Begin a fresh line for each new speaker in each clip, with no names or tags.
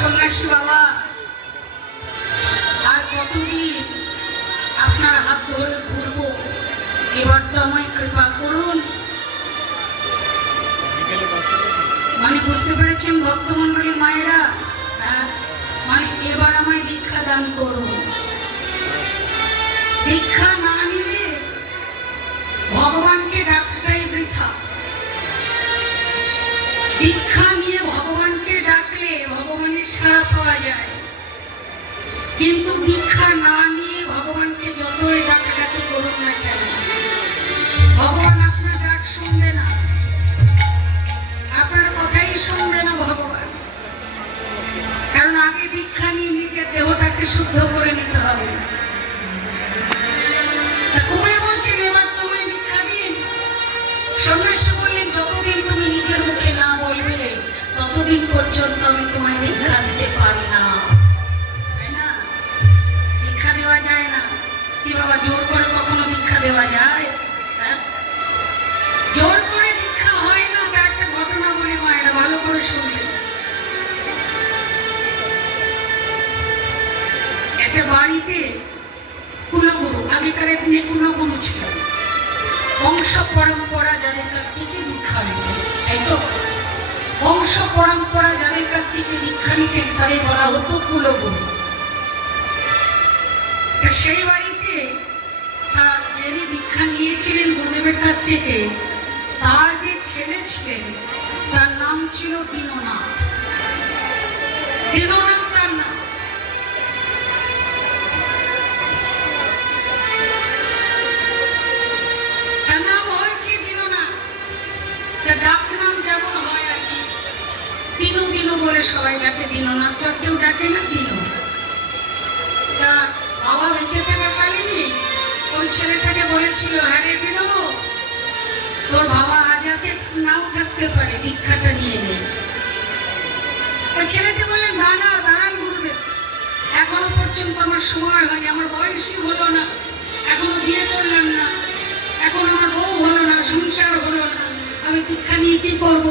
সন্ন্যাসী বাবা, আর কতদিন আপনার হাত ধরে ঘুরবো, এবার তো আমায় কৃপা করুন। মানে বুঝতে পেরেছেন ভক্তমন্ডলী মায়েরা? হ্যাঁ মানে এবার আমায় দীক্ষা দান করুন। দীক্ষা না নিলে ভগবানকে ডাকটাই বৃথা। দীক্ষা নিয়ে সাড়া পাওয়া যায়। কিন্তু দীক্ষা না নিয়ে ভগবানকে যতই ডাকাডাকি করুন না কেন, ভগবান আপনার ডাক শুনবে না। আপনার কথাই শুনবে না ভগবান। কারণ আগে দীক্ষা নিয়ে নিজের দেহটাকে শুদ্ধ করে নিতে ততদিন পর্যন্ত আমি তোমায় দীক্ষা দিতে পারি না। তাই না? দীক্ষা দেওয়া যায় না। কি বাবা, জোর করে কখনো দীক্ষা দেওয়া যায়? হ্যাঁ? জোর করে দীক্ষা হয় না তার একটা ঘটনা বলি মায়েরা, ভালো করে শুনলেন একটা বাড়িতে কুলগুরু, আগেকার দিনে কুলগুরু ছিল। বংশ পরম্পরা যাদের কাছ থেকে দীক্ষা নিতেন তাই তো? পরম্পরা যাদের কাছ থেকে দীক্ষা নিতেন তাদের বলা হতো কুলগুরু। সেই বাড়িতে তার যিনি দীক্ষা নিয়েছিলেন গুরুদেবের কাছ থেকে, তার যে ছেলে ছিলেন, তার নাম ছিল দীননাথ। দীননাথ তার নাম। বলে সবাই ডাকে দীননাথ তো আর কেউ ডাকে না দিনু তা বাবা বেঁচে থাকাকালীনই ওই ছেলেটাকে বলেছিল হ্যাঁ রে দিনু তোর বাবা আজ আছে, নাও থাকতে পারে দীক্ষাটা নিয়ে নে। ওই ছেলেটি বললেন না না, দাঁড়ান গুরুদেব, এখনও পর্যন্ত আমার সময় হয়নি, আমার বয়সই হলো না, এখনও বিয়ে করলাম না, এখন আমার বউ হলো না, সংসার হলো না, আমি দীক্ষা নিয়ে কি করব?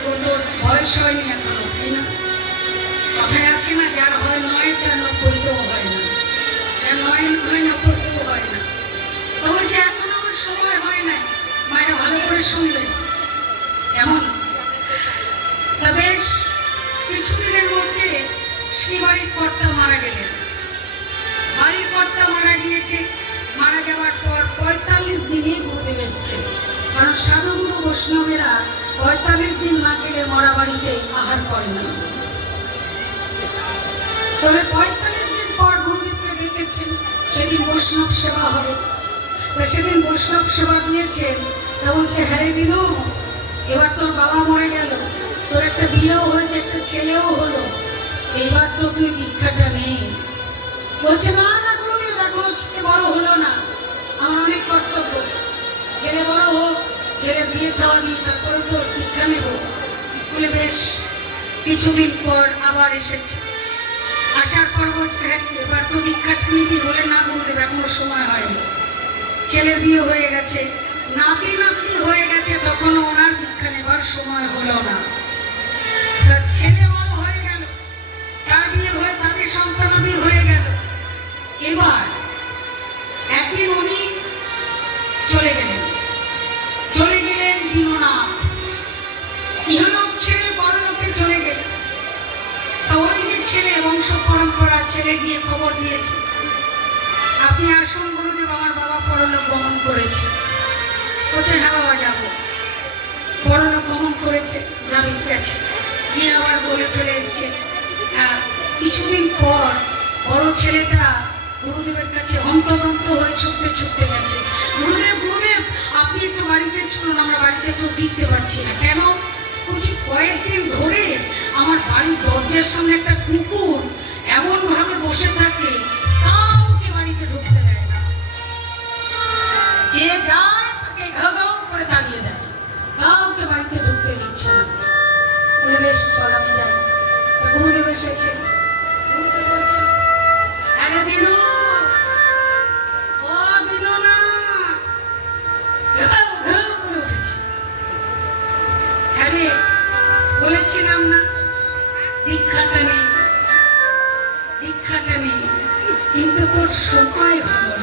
তো তোর বয়স হয়নি এখনও। যার হয় নয় হয় না। যার হয় হয় না। তো এখন হয় না মায়েরা ভালো তা বেশ, কিছুদিনের মধ্যে সেই বাড়ির কর্তা মারা গেলেন। বাড়ির কর্তা মারা গিয়েছে। মারা যাওয়ার পর পঁয়তাল্লিশ দিনই গুরুদেব এসছে কারণ সাধুগুরু বৈষ্ণবেরা পঁয়তাল্লিশ দিন না গেলে মরা বাড়িতে আহার করে না। তবে পঁয়তাল্লিশ দিন পর গুরুদেবকে ডেকেছেন সেদিন বৈষ্ণব সেবা হবে। তা সেদিন বৈষ্ণব সেবা দিয়েছেন, তা বলছে হ্যারে দিনু এবার তোর বাবা মরে গেল। তোর একটা বিয়েও হয়েছে, একটা ছেলেও হলো। এইবার তো তুই দীক্ষাটা নেই বলছে, না না গুরুদেব, এখনও ছেলে বড় হলো না। আমার অনেক কর্তব্য। ছেলে বড় হোক ছেলে বিয়ে খাওয়া নিয়ে তারপরে তো দীক্ষা নেব। বলে বেশ, কিছুদিন পর আবার এসেছে। আসার পর বলছে হ্যাঁ এবার তো দীক্ষাটা নিবি বলে না গুরুদেব এখনও সময় হয়নি। ছেলের বিয়ে হয়ে গেছে। নাতি নাতনি হয়ে গেছে, তখনও ওনার দীক্ষা নেবার সময় হলো না। ছেলে বড় হয়ে গেল। তার বিয়ে হয়ে, তাদের সন্তানাদি হয়ে গেল। এবার ছেলে গিয়ে খবর দিয়েছে। আপনি আসুন, গুরুদেব আমার বাবা পরলোক গমন করেছে। বলছে হ্যাঁ বাবা, যাব। পরলোক গমন করেছে, যাবে গেছে গিয়ে আবার বলে চলে এসছে হ্যাঁ কিছুদিন পর বড় ছেলেটা গুরুদেবের কাছে অন্তদন্ত হয়ে ছুটতে ছুটতে গেছে। গুরুদেব গুরুদেব, আপনি একটু বাড়িতে চলুন, আমরা বাড়িতে কেউ টিকতে পারছি না। কেন? বলছি, কয়েকদিন ধরে আমার বাড়ির দরজার সামনে একটা কুকুর এমন ভাবে বসে থাকে, কাউকে বাড়িতে ঢুকতে দেয় না। যে যায়, তাকে করে দাঁড়িয়ে দেয়। কাউকে বাড়িতে ঢুকতে দিচ্ছে না। বলে বেশ চল আমি যাই। গুরুদেব এসেছে। গুরুদেব বলছেন, আরে দিনু কিন্তু তোর সময় হলো না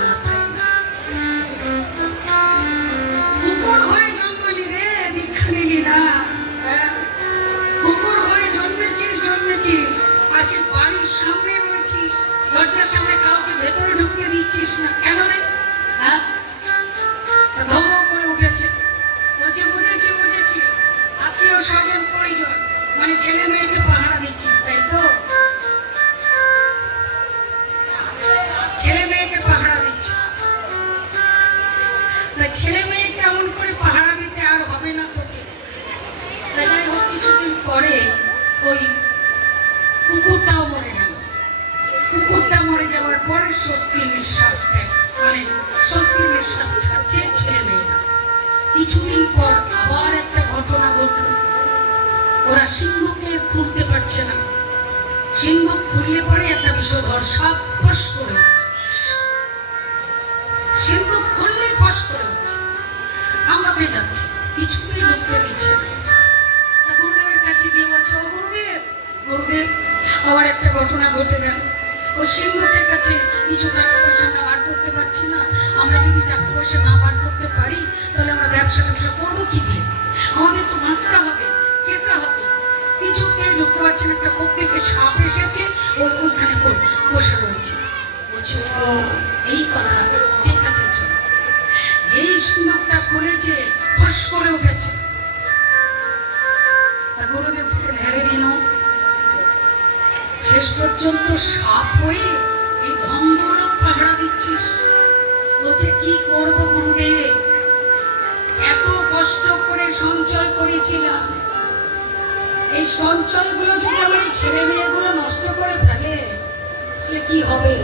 কিছুদিন পর আবার একটা ঘটনা ঘটল। ওরা সিংহকে খুলতে পারছে না। সিংহ খুললে পরে একটা বিষধর সাপ ফস করে সিংহ খুললে ফস করে উঠছে। আমাকে যাচ্ছে? কিছুতেই ঢুকতে দিচ্ছে না। গুরুদেবের কাছে গিয়ে বলছে, ও গুরুদেব গুরুদেব, আবার একটা ঘটনা ঘটে গেল। ওই সিংহটার কাছে কিছু টাকা পয়সা না বার করতে পারছি না। আমরা যদি টাকা পয়সা না বার করতে পারি, তাহলে আমরা ব্যবসা ব্যবসা করব কি দিয়ে? আমাদের তো বাঁচতে হবে, খেতে হবে। কিছুতেই ঢুকতে পারছি না, একটা প্রত্যেকে সাপ এসেছে, ওই ওইখানে বসে রয়েছে। বলছে এই কথা, ঠিক আছে যেই সুন্দরটা খুলেছে, ফস করে উঠেছে। গুরুদেব বললেন হ্যাঁ রে দিনো শেষ পর্যন্ত সাপ হয়ে এই ধন্দলোক পাহারা দিচ্ছিস? বলছে, কি করব গুরুদেব? এত কষ্ট করে সঞ্চয় করেছিলাম। এই সঞ্চয়গুলো যদি আমার এই ছেলে মেয়েগুলো নষ্ট করে ফেলে, তাহলে কি হবে?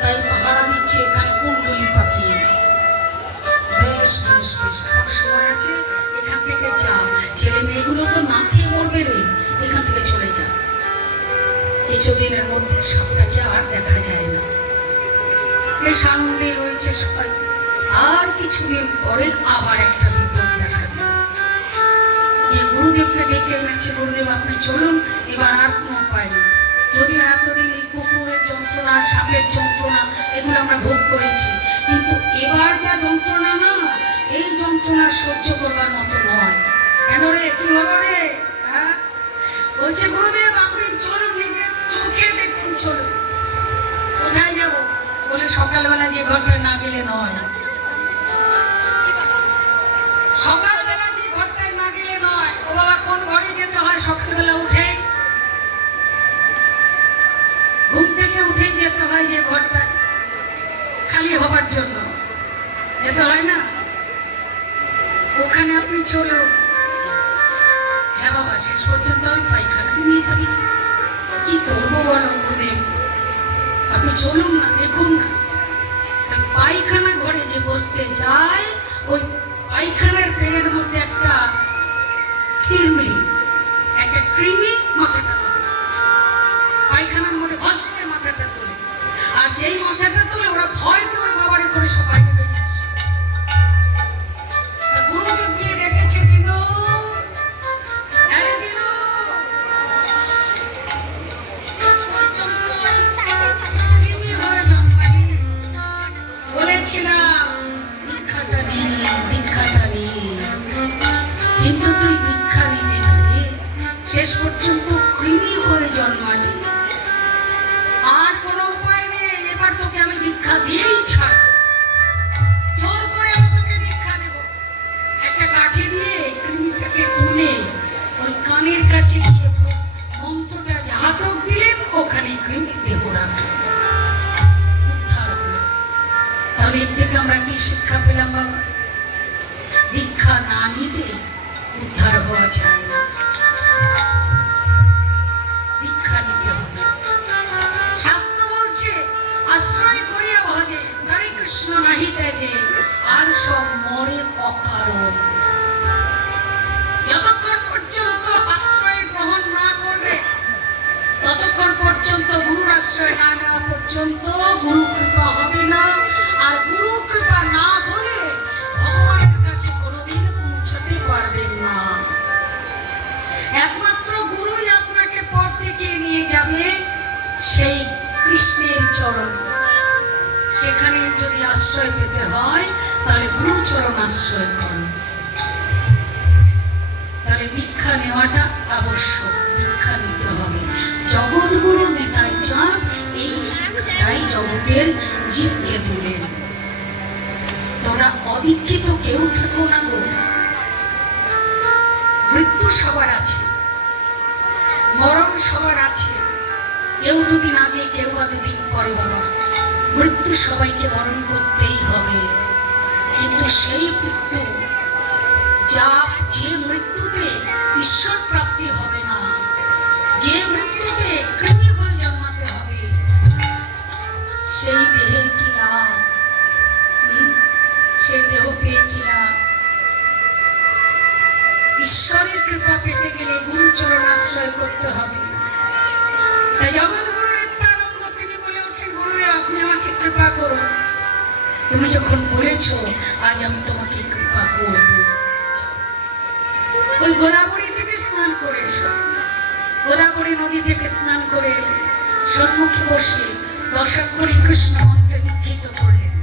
তাই পাহারা দিচ্ছে এখানে কুণ্ডলি পাখি। বেশ বেশ বেশ সময় আছে, এখান থেকে যা। ছেলে মেয়েগুলো তো না খেয়ে মরবে রে, এখান থেকে চলে যা। কিছুদিনের মধ্যে সাপটাকে আর দেখা যায় না। বেশ আনন্দে রয়েছে সবাই। আর কিছুদিন পরে আবার একটা বিপদ দেখা দিল। গুরুদেবকে ডেকে এনেছে, গুরুদেব, আপনি চলুন, এবার আর কোনো উপায় নেই। যদিও এতদিন এই কুকুরের যন্ত্রণা, সাপের যন্ত্রণা, এগুলো আমরা ভোগ করেছি, কিন্তু এবার যা যন্ত্রণা না, এই যন্ত্রণা সহ্য করবার মতো নয়। কেন রে? কি হলো রে? হ্যাঁ? বলছে, গুরুদেব, আপনি চলুন চলুন কোথায় যাব? বলে সকালবেলা যে ঘরটা না গেলে নয়। সকালবেলা যে ঘরটায় না গেলে নয়। ও বাবা, কোন ঘরে যেতে হয়? সকালবেলা উঠে ঘুম থেকে উঠেই যেতে হয় যে ঘরটায় খালি হবার জন্য। যেতে হয় না? ওখানে আপনি চলো হ্যাঁ বাবা, শেষ পর্যন্ত আমি পায়খানায় নিয়ে যাবি। কি করব বলো গুরুদেব আপনি চলুন না, দেখুন না। পায়খানা ঘরে যে বসতে যায়, ওই পায়খানার পেনের মধ্যে একটা কৃমি একটা কৃমি মাথাটা তোলে। পায়খানার মধ্যে ভস করে মাথাটা তোলে। আর যেই মাথাটা তোলে, ওরা ভয় করে বাবারে করে সবাইকে বেরিয়ে আশ্রয় না নেওয়া পর্যন্ত গুরু কৃপা হবে না। আর গুরু কৃপা না হলে ভগবানের কাছে কোনোদিন পৌঁছাতে পারবেন না। একমাত্র গুরুই আপনাকে পথ দেখিয়ে নিয়ে যাবে সেই কৃষ্ণের সেখানে যদি আশ্রয় পেতে হয়, তাহলে গুরুচরণ আশ্রয় করো তাহলে দীক্ষা নেওয়াটা আবশ্যক। জগতের জীবকে দিলেন। তোমরা অদীক্ষিত কেউ থেকো না গো। মৃত্যু সবার আছে, মরণ সবার আছে। কেউ দুদিন আগে, কেউ বা দুদিন পরে বাবা। মৃত্যু সবাইকে বরণ করতেই হবে। কিন্তু সেই মৃত্যু, যা যে মৃত্যুতে ঈশ্বর প্রাপ্তি হবে না, যে মৃত্যুতে কৃমি সেই দেহের কি? সেই দেহ পেয়ে ঈশ্বরের কৃপা পেতে গেলে গুরুচরণ আশ্রয় করতে হবে। তাই জগৎগুরু নিত্যানন্দ তিনি বলে ওঠেন গুরুদেব আপনি আমাকে কৃপা করুন। তুমি যখন বলেছ, আজ আমি তোমাকে কৃপা করব। ওই গোদাবরী থেকে স্নান করে এসো। গোদাবরী নদী থেকে স্নান করে এলে সম্মুখে বসে দশাক্ষরী কৃষ্ণ মন্ত্রে দীক্ষিত করলেন।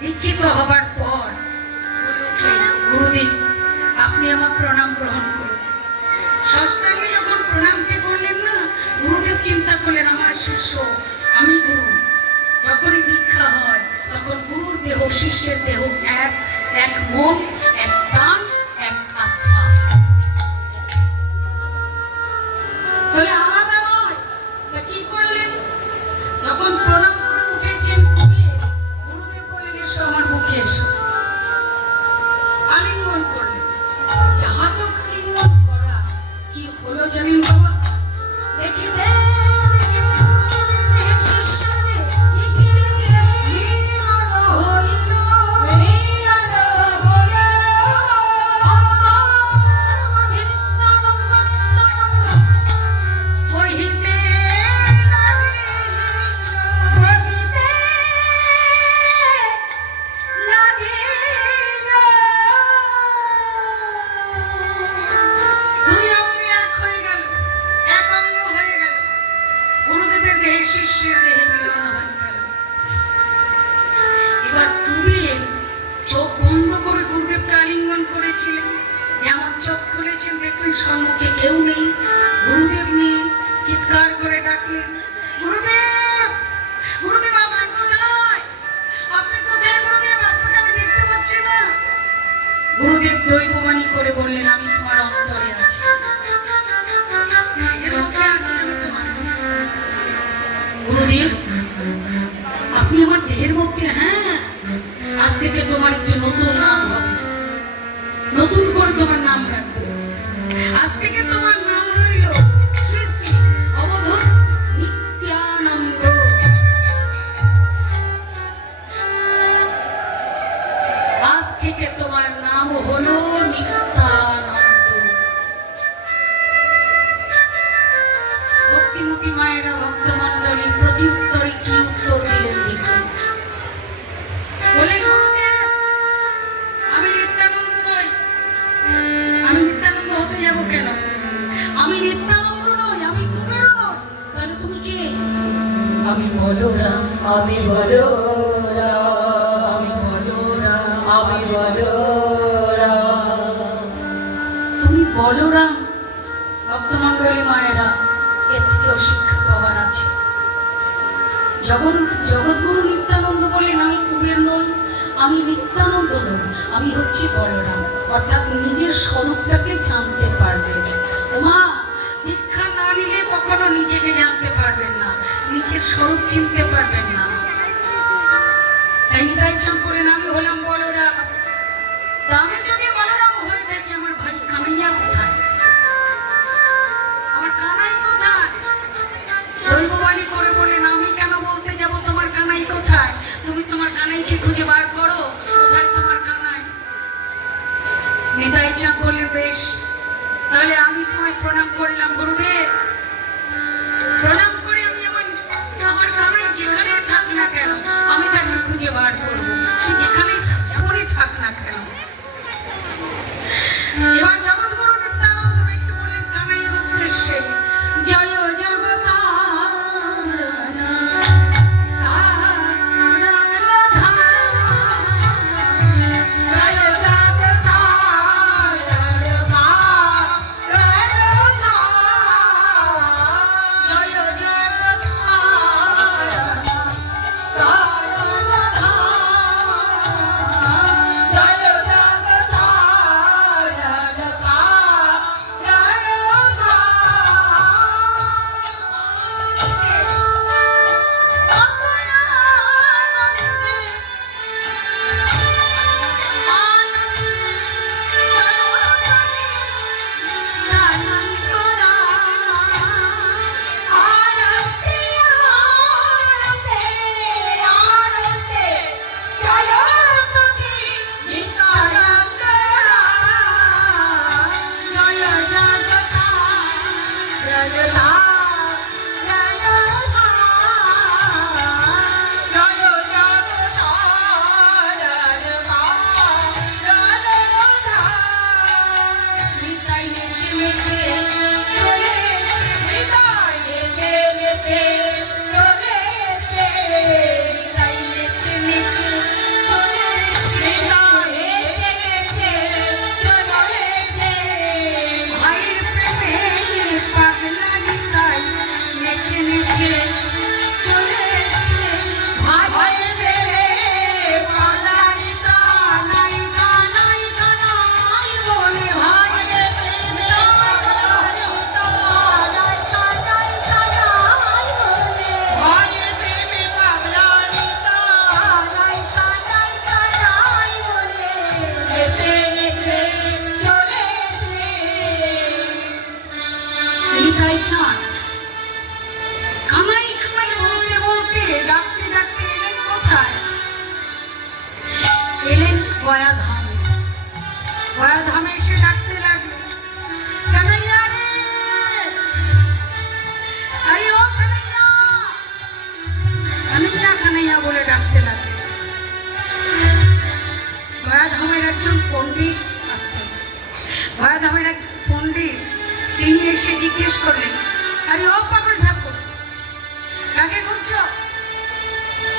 দীক্ষিত হবার পর গুরুদেব, আপনি আমার প্রণাম গ্রহণ করুন। ষষ্ঠাঙ্গে যখন প্রণামকে করলেন না, গুরুদেব চিন্তা করলেন, আমার শিষ্য, আমি গুরু। যখনই দীক্ষা হয়, তখন গুরুর দেহ, শিষ্যের দেহ এক এক মন, এক প্রাণ দেহে দেহে মিলন হয়ে গেল এবার কুবের চোখ বন্ধ করে গুরুদেবকে আলিঙ্গন করেছিলেন যেমন চোখ খুলেছেন দেখলেন সম্মুখে কেউ নেই। গুরুদেব নেই চিৎকার করে ডাকলেন, গুরুদেব গুরুদেব আপনি কোথায়? আপনি কোথায় গুরুদেব? আপনাকে আমি দেখতে পাচ্ছি না। গুরুদেব দৈববাণী করে বললেন, আমি থেকে তোমার একটি নতুন নাম হবে। নতুন করে তোমার নাম রাখবে। আজ থেকে তোমার বলরাম ভক্তমণ্ডলী মায়েরা, এর থেকেও শিক্ষা পাওয়ার আছে। জগৎ, জগৎগুরু নিত্যানন্দ বললেন, আমি কুবের নই, আমি নিত্যানন্দ নই, আমি হচ্ছি বলরাম অর্থাৎ নিজের স্বরূপটাকে জানতে পারবেন মা দীক্ষা না নিলে কখনো নিজেকে জানতে পারবেন না, নিজের স্বরূপ চিনতে পারবেন না। তাই নিতাই চান করেন, আমি হলাম বলরাম তা কোথায় তুমি তোমার কানাইকে খুঁজে বার করো, কোথায় তোমার কানাই? নিতাই চাঁদ বললেন বেশ, তাহলে আমি তোমায় প্রণাম করলাম, গুরুদেব। প্রণাম করে আমি আমার আমার কানাই যেখানে থাক না কেন, আমি তাকে খুঁজে বার করব। সে যেখানে যেমনই থাক না কেন। এবার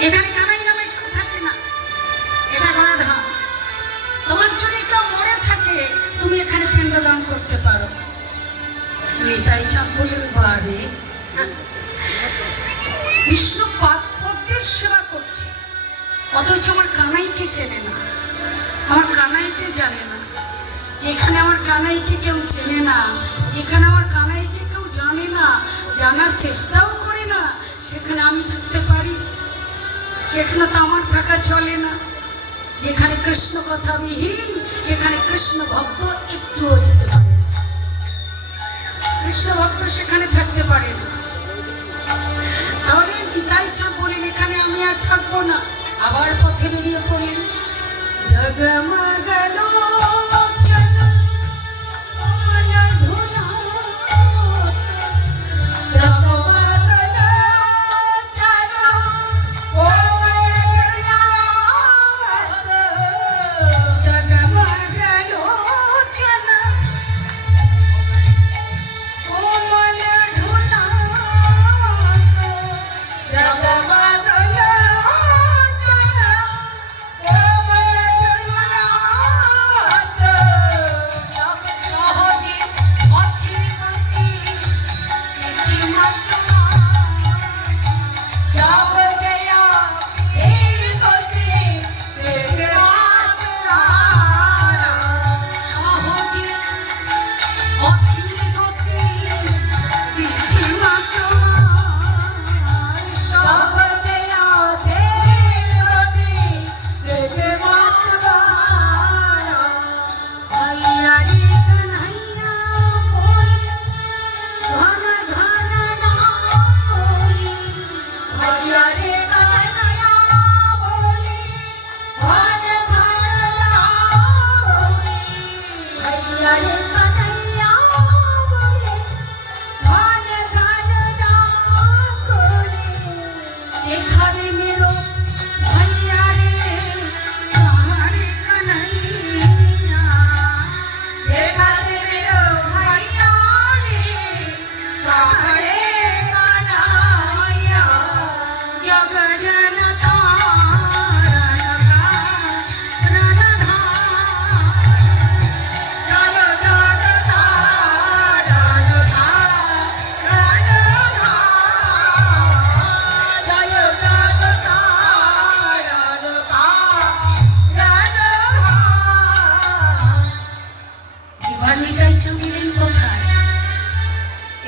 এখানে কানাই নামে থাকে না? এটা তোমার যদি মরে থাকে, তুমি এখানে পিণ্ডদান করতে পারো। নিতাই বললেন বারে বিষ্ণু পাদ পদ্মের সেবা করছে। অথচ আমার কানাইকে চেনে না। আমার কানাইকে জানে না। যেখানে আমার কানাইকে কেউ চেনে না, যেখানে আমার কানাইকে কেউ জানে না, জানার চেষ্টাও করে না, সেখানে আমি থাকতে পারি। সেখানে তো আমার থাকা চলে না। যেখানে কৃষ্ণ কথা বিহীন, সেখানে কৃষ্ণ ভক্ত একটুও যেতে পারে কৃষ্ণ ভক্ত সেখানে থাকতে পারে না। তাহলে নিতাই চাপ বলেন এখানে আমি আর থাকব না। আবার পথে বেরিয়ে পড়লেন। জগমগলো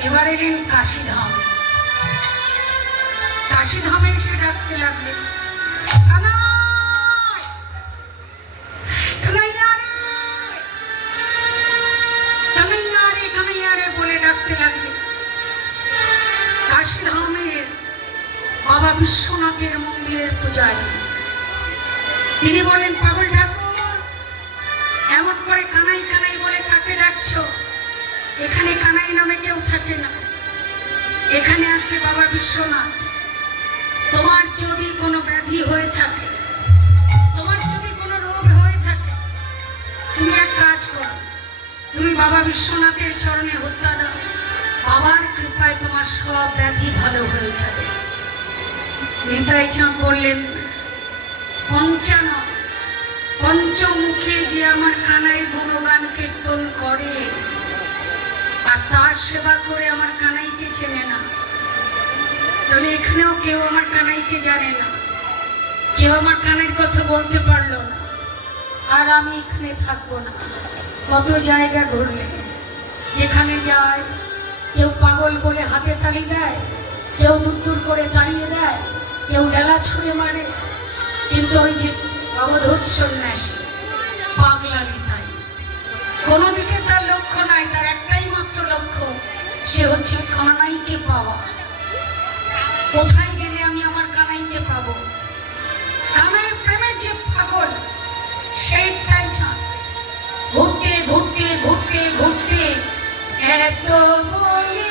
এবার এলেন কাশীধাম কাশীধামে এসে ডাকতে লাগলেন বাবা বিশ্বনাথের মন্দিরের পূজায় তিনি বলেন, পাগল ঠাকুর এখানে কানাই নামে কেউ থাকে না। এখানে আছে বাবা বিশ্বনাথ। তোমার যদি কোনো ব্যাধি হয়ে থাকে, তোমার যদি কোনো রোগ হয়ে থাকে, তুমি এক কাজ করো। তুমি বাবা বিশ্বনাথের চরণে হত্যা দাও। বাবার কৃপায় তোমার সব ব্যাধি ভালো হয়ে যাবে। নিতাই চাঁদ বললেন, পঞ্চানন, পঞ্চমুখে যে আমার কানাই গুণগান কীর্তন করে আর তার সেবা করে আমার কানাইকে চেনে না। তাহলে এখানেও কেউ আমার কানাইকে জানে না। কেউ আমার কানাইয়ের কথা বলতে পারল না। আর আমি এখানে থাকব না। কত জায়গা ঘুরলে। যেখানে যায়, কেউ পাগল বলে হাতে তালি দেয়, কেউ দূর করে দাঁড়িয়ে দেয়, কেউ ডেলা ছুঁড়ে মারে। কিন্তু ওই যে অবধূত সন্ন্যাসী পাগলা নিতাই কোনো দিকে তার লক্ষ্য সে হচ্ছে কানাইকে পাওয়া। কোথায় গেলে আমি আমার কানাইকে পাব? কানাইয়ের প্রেমের যে পাগল সেইটাই চান ঘুরতে ঘুরতে ঘুরতে ঘুরতে এত বলে